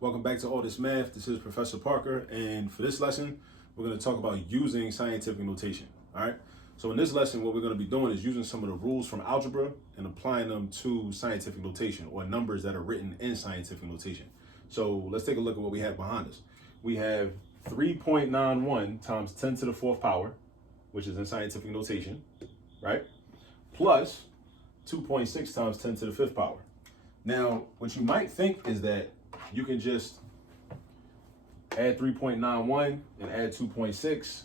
Welcome back to All This Math. This is Professor Parker, and for this lesson, we're going to talk about using scientific notation. All right. So in this lesson, what we're going to be doing is using some of the rules from algebra and applying them to scientific notation, or numbers that are written in scientific notation. So let's take a look at what we have behind us. We have 3.91 times 10 to the fourth power, which is in scientific notation, right? Plus 2.6 times 10 to the fifth power. Now, what you might think is that you can just add 3.91 and add 2.6,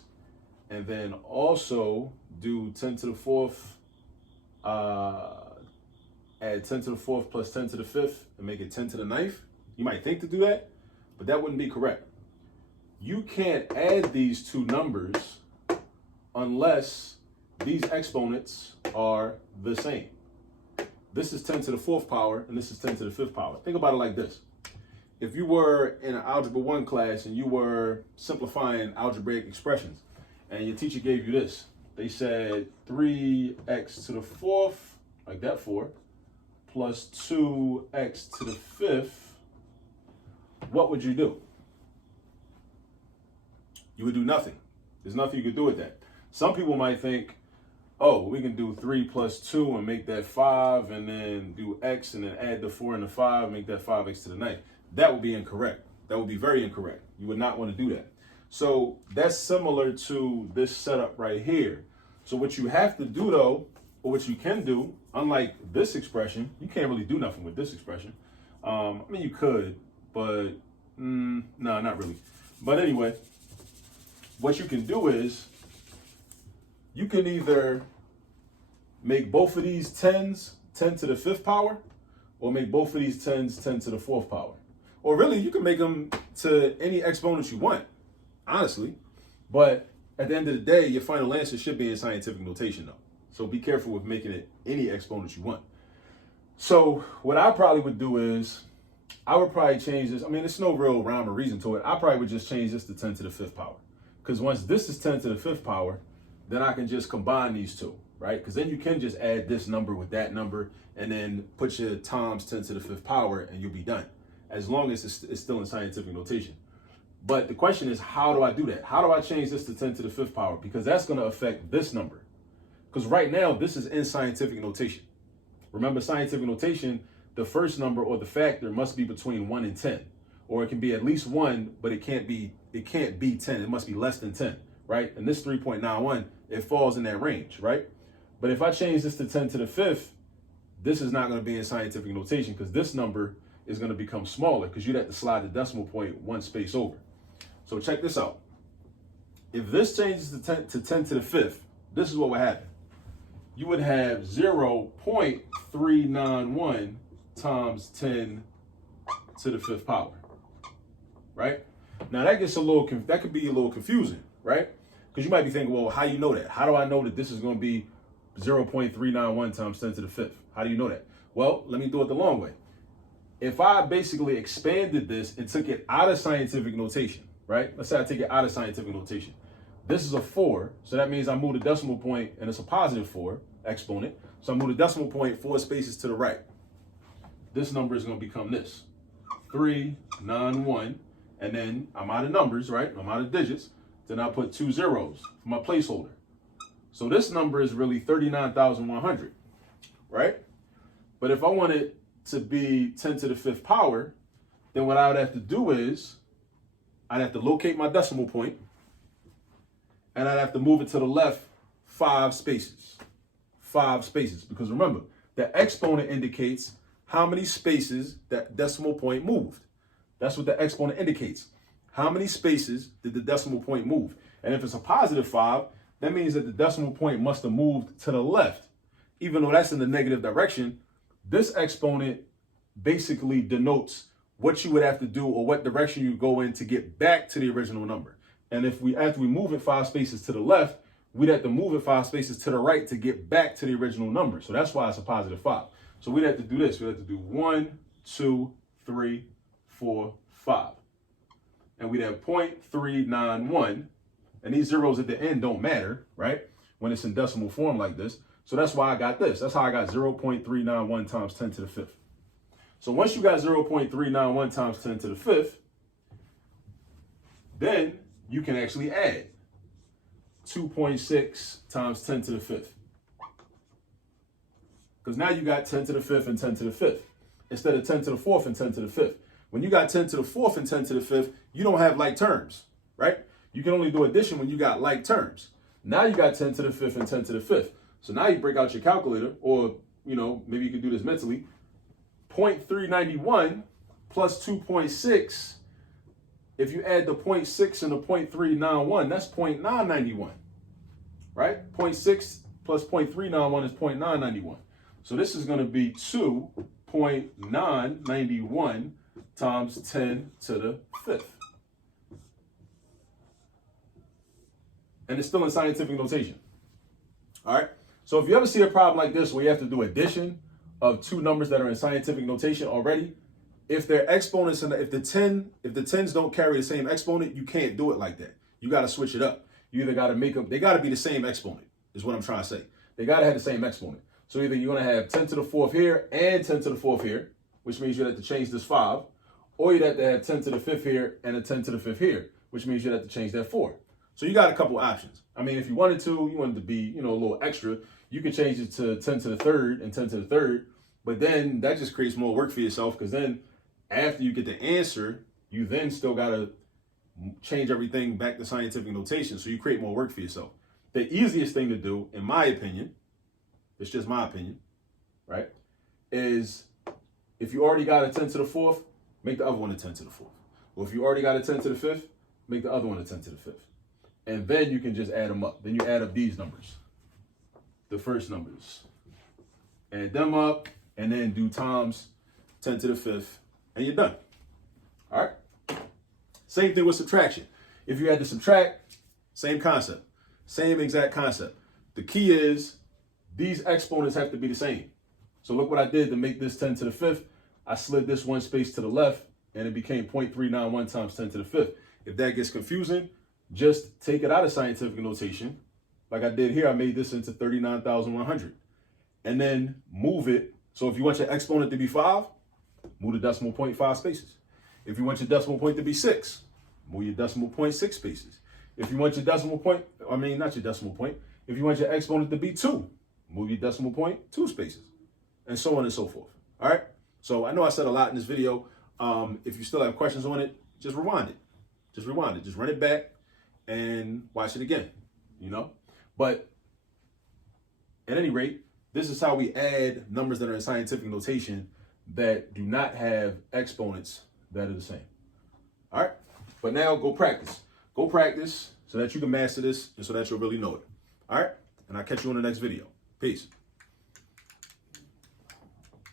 and then also do 10 to the fourth, add 10 to the fourth plus 10 to the fifth and make it 10 to the ninth. You might think to do that, but that wouldn't be correct. You can't add these two numbers unless these exponents are the same. This is 10 to the fourth power, and this is 10 to the fifth power. Think about it like this. If you were in an Algebra 1 class and you were simplifying algebraic expressions, and your teacher gave you this, they said 3x to the fourth, like that 4, plus 2x to the fifth, what would you do? You would do nothing. There's nothing you could do with that. Some people might think, oh, we can do 3 plus 2 and make that 5, and then do x and then add the 4 and the 5, make that 5x to the ninth. That would be incorrect. That would be very incorrect. You would not want to do that. So that's similar to this setup right here. So what you have to do though, or what you can do, unlike this expression, you can't really do nothing with this expression. I mean, you could, but no, not really. But anyway, what you can do is you can either make both of these 10s 10 to the fifth power, or make both of these 10s 10 to the fourth power. Or really, you can make them to any exponent you want, honestly. But at the end of the day, your final answer should be in scientific notation, though. So be careful with making it any exponent you want. So what I probably would do is, I would probably change this. I mean, there's no real rhyme or reason to it. I probably would just change this to 10 to the fifth power. Because once this is 10 to the fifth power, then I can just combine these two, right? Because then you can just add this number with that number and then put your times 10 to the fifth power and you'll be done, as long as it's still in scientific notation. But the question is, how do I do that? How do I change this to 10 to the fifth power? Because that's going to affect this number. Because right now, this is in scientific notation. Remember, scientific notation, the first number or the factor must be between 1 and 10. Or it can be at least 1, but it can't be 10. It must be less than 10, right? And this 3.91, it falls in that range, right? But if I change this to 10 to the fifth, this is not going to be in scientific notation, because this number is going to become smaller, because you'd have to slide the decimal point one space over. So check this out. If this changes to 10 to the fifth, this is what would happen. You would have 0.391 times 10 to the fifth power, right? Now that gets that could be a little confusing, right? Because you might be thinking, well, how do you know that? How do I know that this is going to be 0.391 times 10 to the fifth? How do you know that? Well, let me do it the long way. If I basically expanded this and took it out of scientific notation, right? Let's say I take it out of scientific notation. This is a 4, so that means I move the decimal point, and it's a positive 4 exponent. So I move the decimal point 4 spaces to the right. This number is going to become this, 391, and then I'm out of numbers, right? I'm out of digits. Then I put 2 zeros for my placeholder. So this number is really 39,100, right? But if I want it to be 10 to the fifth power, then what I would have to do is I'd have to locate my decimal point, and I'd have to move it to the left 5 spaces. 5 spaces, because remember, the exponent indicates how many spaces that decimal point moved. That's what the exponent indicates. How many spaces did the decimal point move? And if it's a positive 5, that means that the decimal point must have moved to the left. Even though that's in the negative direction, this exponent basically denotes what you would have to do, or what direction you go in to get back to the original number. And if after we move it 5 spaces to the left, we'd have to move it 5 spaces to the right to get back to the original number. So that's why it's a positive 5. So we'd have to do this. We'd have to do 1, 2, 3, 4, 5. And we'd have 0.391. And these zeros at the end don't matter, right? When it's in decimal form like this. So that's why I got this. That's how I got 0.391 times 10 to the fifth. So once you got 0.391 times 10 to the fifth, then you can actually add 2.6 times 10 to the fifth. Because now you got 10 to the fifth and 10 to the fifth, instead of 10 to the fourth and 10 to the fifth. When you got 10 to the fourth and 10 to the fifth, you don't have like terms, right? You can only do addition when you got like terms. Now you got 10 to the fifth and 10 to the fifth. So now you break out your calculator, or, you know, maybe you can do this mentally. 0.391 plus 2.6, if you add the 0.6 and the 0.391, that's 0.991, right? 0.6 plus 0.391 is 0.991. So this is going to be 2.991 times 10 to the fifth. And it's still in scientific notation. All right. So if you ever see a problem like this where you have to do addition of two numbers that are in scientific notation already, if they're exponents and if the tens don't carry the same exponent, you can't do it like that. You got to switch it up. You either got to make them, they got to be the same exponent, is what I'm trying to say. They got to have the same exponent. So either you're going to have 10 to the fourth here and 10 to the fourth here, which means you'd have to change this 5, or you'd have to have 10 to the fifth here and a 10 to the fifth here, which means you'd have to change that 4. So you got a couple options. I mean, if you wanted to, you wanted to be, you know, a little extra, you could change it to 10 to the third and 10 to the third, but then that just creates more work for yourself, because then after you get the answer, you then still got to change everything back to scientific notation, so you create more work for yourself. The easiest thing to do, in my opinion, it's just my opinion, right, is if you already got a 10 to the fourth, make the other one a 10 to the fourth. Or if you already got a 10 to the fifth, make the other one a 10 to the fifth. And then you can just add them up. Then you add up these numbers, the first numbers. Add them up, and then do times 10 to the fifth, and you're done. All right? Same thing with subtraction. If you had to subtract, same concept. Same exact concept. The key is these exponents have to be the same. So look what I did to make this 10 to the fifth. I slid this one space to the left, and it became 0.391 times 10 to the fifth. If that gets confusing, just take it out of scientific notation. Like I did here, I made this into 39,100. And then move it. So if you want your exponent to be 5, move the decimal point 5 spaces. If you want your decimal point to be 6, move your decimal point 6 spaces. If you want your decimal point, not your decimal point. If you want your exponent to be 2, move your decimal point 2 spaces. And so on and so forth. All right? So I know I said a lot in this video. If you still have questions on it, just rewind it. Just rewind it. Just run it back and watch it again, you know? But at any rate, this is how we add numbers that are in scientific notation that do not have exponents that are the same. All right? But now go practice. Go practice so that you can master this and so that you'll really know it. All right? And I'll catch you on the next video. Peace.